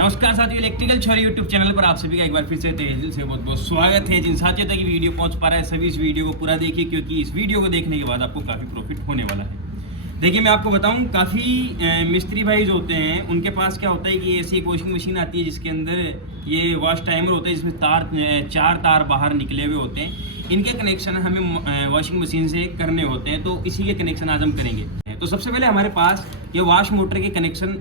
नमस्कार साथियों, इलेक्ट्रिकल छोरी यूट्यूब चैनल पर आप सभी का एक बार फिर से तहे दिल से बहुत बहुत स्वागत है। जिन साथियों तक वीडियो पहुंच पा रहा है सभी इस वीडियो को पूरा देखिए, क्योंकि इस वीडियो को देखने के बाद आपको काफ़ी प्रॉफिट होने वाला है। देखिए मैं आपको बताऊं, काफ़ी मिस्त्री भाई जो होते हैं उनके पास क्या होता है कि ऐसी एक वॉशिंग मशीन आती है जिसके अंदर ये वॉश टाइमर होता है, जिसमें चार तार बाहर निकले हुए होते हैं। इनके कनेक्शन हमें वॉशिंग मशीन से करने होते हैं, तो इसी के कनेक्शन आज हम करेंगे। तो सबसे पहले हमारे पास ये वॉश मोटर के कनेक्शन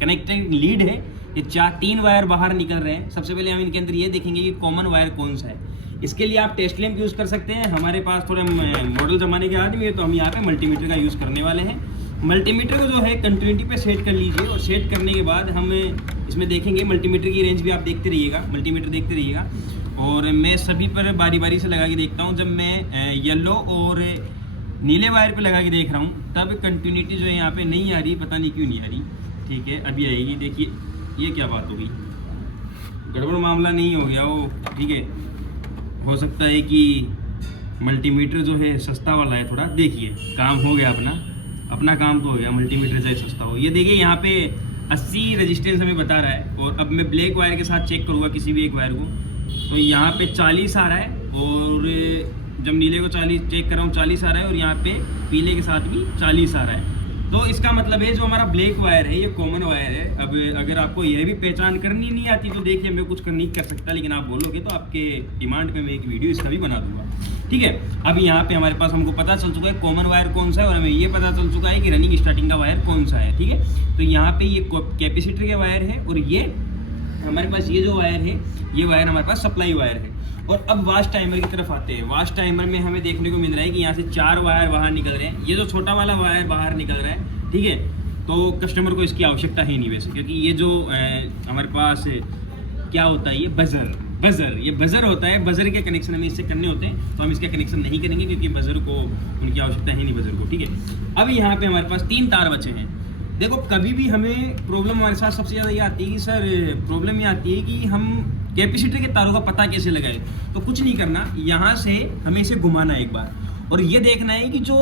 कनेक्टेड लीड है, ये तीन वायर बाहर निकल रहे हैं। सबसे पहले हम इनके अंदर ये देखेंगे कि कॉमन वायर कौन सा है। इसके लिए आप टेस्ट लैंप यूज़ कर सकते हैं। हमारे पास थोड़े मॉडल ज़माने के आदमी है, तो हम यहाँ पे मल्टीमीटर का यूज़ करने वाले हैं। मल्टीमीटर को जो है कंटिन्यूटी पे सेट कर लीजिए, और सेट करने के बाद हम इसमें देखेंगे मल्टीमीटर की रेंज भी आप देखते रहिएगा, मल्टीमीटर देखते रहिएगा। और मैं सभी पर बारी बारी से लगा के देखता हूँ। जब मैं येलो और नीले वायर पे लगा के देख रहा हूँ तब कंटिन्यूटी जो है यहाँ पे नहीं आ रही, पता नहीं क्यों नहीं आ रही। ठीक है, अभी आएगी। देखिए ये क्या बात हो गई, गड़बड़ मामला नहीं हो गया वो। ठीक है, हो सकता है कि मल्टीमीटर जो है सस्ता वाला है थोड़ा। देखिए काम हो गया, अपना काम तो हो गया। मल्टीमीटर चाहे सस्ता हो। ये देखिए यहाँ पे 80 रेजिस्टेंस हमें बता रहा है, और अब मैं ब्लैक वायर के साथ चेक करूँगा किसी भी एक वायर को, तो यहाँ पे 40 आ रहा है। और जब नीले को 40 चेक कर रहा हूँ 40 आ रहा है, और यहाँ पे पीले के साथ भी 40 आ रहा है। तो इसका मतलब है जो हमारा ब्लैक वायर है ये कॉमन वायर है। अब अगर आपको यह भी पहचान करनी नहीं आती तो देखिए मैं कुछ नहीं कर सकता, लेकिन आप बोलोगे तो आपके डिमांड पे मैं एक वीडियो इसका भी बना दूंगा। ठीक है, अब यहाँ पे हमारे पास हमको पता चल चुका है कॉमन वायर कौन सा है, और हमें ये पता चल चुका है कि रनिंग स्टार्टिंग का वायर कौन सा है। ठीक है, तो यहाँ पे ये कैपेसिटर का वायर है, और ये हमारे पास ये जो वायर है ये वायर हमारे पास सप्लाई वायर है। और अब वॉश टाइमर की तरफ आते हैं। वॉश टाइमर में हमें देखने को मिल रहा है कि यहाँ से 4 वायर बाहर निकल रहे हैं। ये जो छोटा वाला वायर बाहर निकल रहा है, ठीक है, तो कस्टमर को इसकी आवश्यकता है नहीं वैसे, क्योंकि ये जो हमारे पास क्या होता है, ये ये बजर होता है। बजर के कनेक्शन हमें इससे करने होते हैं, तो हम इसका कनेक्शन नहीं करेंगे क्योंकि बजर को उनकी आवश्यकता है नहीं बजर को। ठीक है, अब यहाँ पे हमारे पास 3 तार बचे हैं। देखो कभी भी हमें प्रॉब्लम हमारे साथ सबसे ज़्यादा ये आती है कि सर प्रॉब्लम ये आती है कि हम कैपेसिटर के तारों का पता कैसे लगाए। तो कुछ नहीं करना, यहाँ से हमें इसे घुमाना है एक बार, और ये देखना है कि जो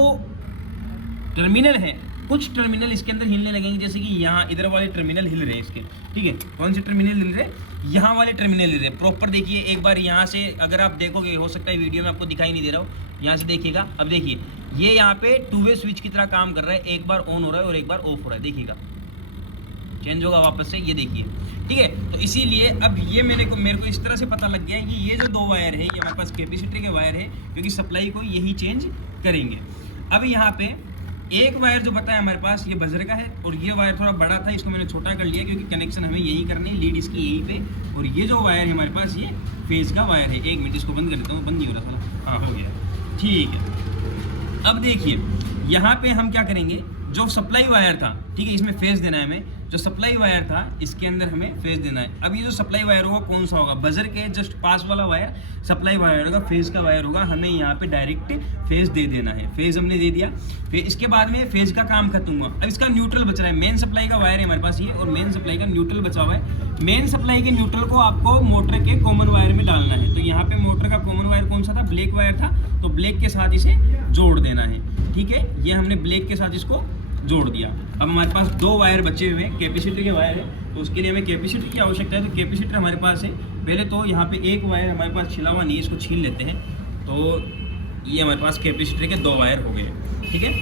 टर्मिनल है, कुछ टर्मिनल इसके अंदर हिलने लगेंगे, जैसे कि यहाँ इधर वाले टर्मिनल हिल रहे हैं इसके। ठीक है, कौन से टर्मिनल हिल रहे हैं? यहाँ वाले टर्मिनल हिल रहे हैं प्रॉपर। देखिए एक बार यहाँ से अगर आप देखोगे, हो सकता है वीडियो में आपको दिखाई नहीं दे रहा हो, यहाँ से देखिएगा। अब देखिए ये यहाँ पे 2 वे स्विच की तरह काम कर रहा है, एक बार ऑन हो रहा है और एक बार ऑफ हो रहा है। देखिएगा चेंज होगा वापस से, ये देखिए। ठीक है, तो इसीलिए अब ये मेरे को इस तरह से पता लग गया है कि ये जो 2 वायर है ये हमारे पास कैपेसिटर के वायर है, क्योंकि सप्लाई को यही चेंज करेंगे। अब यहाँ पे एक वायर जो बताया हमारे पास ये बजर का है, और ये वायर थोड़ा बड़ा था, इसको मैंने छोटा कर लिया क्योंकि कनेक्शन हमें यही करनी है, लीड इसकी यहीं पे। और ये जो वायर है हमारे पास ये फेज का वायर है। 1 मिनट इसको बंद कर देता हूँ, बंद नहीं हो रहा था। हाँ हो गया, ठीक है। अब देखिए यहाँ पे हम क्या करेंगे, जो सप्लाई वायर था, ठीक है, इसमें फेज देना है हमें। जो सप्लाई वायर था इसके अंदर हमें फेज देना है। अब ये जो सप्लाई वायर होगा कौन सा होगा? बजर के जस्ट पास वाला वायर सप्लाई वायर होगा, फेज का वायर होगा। हमें यहाँ पे डायरेक्ट फेज दे देना है। फेज हमने दे दिया, फिर इसके बाद में फेज का काम खत्म हुआ। अब इसका न्यूट्रल बच रहा है। मेन सप्लाई का वायर है हमारे पास ये, और मेन सप्लाई का न्यूट्रल बचा हुआ है। मेन सप्लाई के न्यूट्रल को आपको मोटर के कॉमन वायर में डालना है। तो यहाँ पे मोटर का कॉमन वायर कौन सा था? ब्लैक वायर था, तो ब्लैक के साथ इसे जोड़ देना है। ठीक है, ये हमने ब्लैक के साथ इसको जोड़ दिया। अब हमारे पास 2 वायर बचे हुए हैं, कैपेसिटर के वायर है, तो उसके लिए हमें कैपेसिटर की आवश्यकता है। तो कैपेसिटर हमारे पास है। पहले तो यहाँ पे एक वायर हमारे पास छिला हुआ नहीं, इसको छील लेते हैं। तो ये हमारे पास कैपेसिटर के 2 वायर हो गए। ठीक है,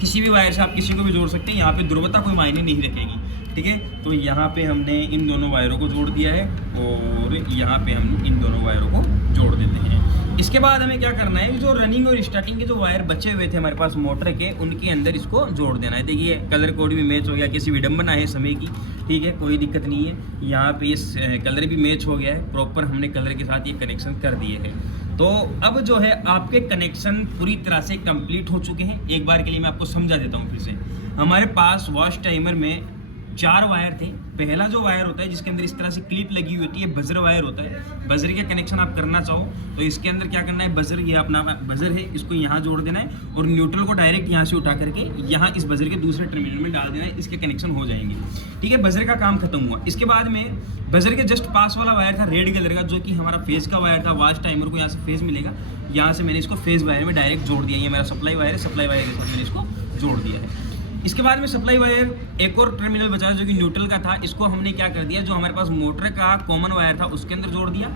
किसी भी वायर से आप किसी को भी जोड़ सकते हैं, यहाँ पे ध्रुवता कोई मायने नहीं रखेगी। ठीक है, तो यहाँ पे हमने इन दोनों वायरों को जोड़ दिया है, और यहाँ पे हम इन दोनों वायरों को जोड़ देते हैं। इसके बाद हमें क्या करना है, जो रनिंग और स्टार्टिंग के जो वायर बचे हुए थे हमारे पास मोटर के, उनके अंदर इसको जोड़ देना है। देखिए कलर कोड भी मैच हो गया, किसी विडम्बना है समय की। ठीक है, कोई दिक्कत नहीं है। यहाँ पे इस कलर भी मैच हो गया है प्रॉपर, हमने कलर के साथ ये कनेक्शन कर दिए हैं। तो अब जो है आपके कनेक्शन पूरी तरह से कंप्लीट हो चुके हैं। एक बार के लिए मैं आपको समझा देता हूँ फिर से। हमारे पास वॉश टाइमर में 4 वायर थे। पहला जो वायर होता है जिसके अंदर इस तरह से क्लिप लगी हुई होती है, बजर वायर होता है। बजर के कनेक्शन आप करना चाहो तो इसके अंदर क्या करना है, बजर, ये अपना बजर है, इसको यहाँ जोड़ देना है, और न्यूट्रल को डायरेक्ट यहाँ से उठा करके यहाँ इस बजर के दूसरे टर्मिनल में डाल देना है। इसके कनेक्शन हो जाएंगे। ठीक है, बजर का काम खत्म हुआ। इसके बाद में बजर के जस्ट पास वाला वायर था रेड कलर का, जो कि हमारा फेज का वायर था। वॉश टाइमर को यहाँ से फेज मिलेगा, यहाँ से मैंने इसको फेज वायर में डायरेक्ट जोड़ दिया। ये मेरा सप्लाई वायर है, सप्लाई वायर के साथ मैंने इसको जोड़ दिया है। इसके बाद में सप्लाई वायर एक और टर्मिनल बचा जो कि न्यूट्रल का था, इसको हमने क्या कर दिया, जो हमारे पास मोटर का कॉमन वायर था उसके अंदर जोड़ दिया।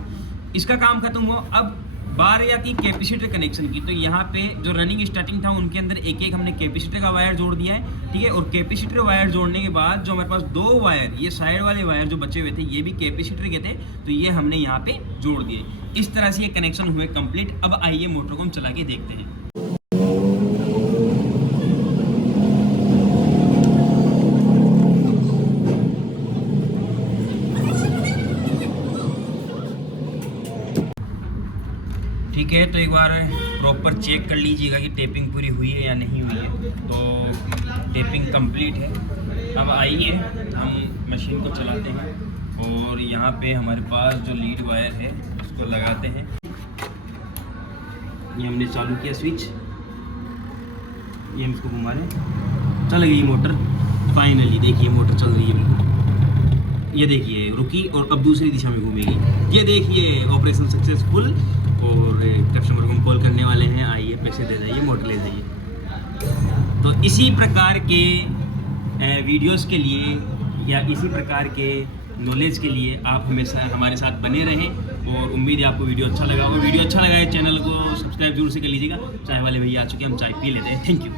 इसका काम खत्म हुआ। अब बार या की कैपेसिटर कनेक्शन की, तो यहाँ पे जो रनिंग स्टार्टिंग था उनके अंदर एक एक हमने कैपेसिटर का वायर जोड़ दिया है, ठीक है। और कैपेसिटर वायर जोड़ने के बाद जो हमारे पास दो वायर, ये साइड वाले वायर जो बचे हुए थे ये भी कैपेसिटर के थे, तो ये हमने यहाँ पे जोड़ दिए। इस तरह से ये कनेक्शन हुए कंप्लीट। अब आइए मोटर को हम चला के देखते हैं। ठीक है, तो एक बार प्रॉपर चेक कर लीजिएगा कि टेपिंग पूरी हुई है या नहीं हुई है। तो टेपिंग कंप्लीट है। अब आइए हम मशीन को चलाते हैं और यहाँ पे हमारे पास जो लीड वायर है उसको लगाते हैं। ये हमने चालू किया स्विच, ये हम इसको घुमा रहे हैं, चल गई मोटर। फाइनली देखिए मोटर चल रही है बिल्कुल, ये देखिए रुकी और अब दूसरी दिशा में घूमेगी। ये देखिए ऑपरेशन सक्सेसफुल। और कस्टमर को हम कॉल करने वाले हैं, आइए पैसे दे जाइए, मोटर ले जाइए। तो इसी प्रकार के वीडियोस के लिए या इसी प्रकार के नॉलेज के लिए आप हमेशा हमारे साथ बने रहें। और उम्मीद है आपको वीडियो अच्छा लगा होगा। वीडियो अच्छा लगा है चैनल को सब्सक्राइब जरूर से कर लीजिएगा। चाय वाले भैया आ चुके हैं, हम चाय पी लेते हैं। Thank you.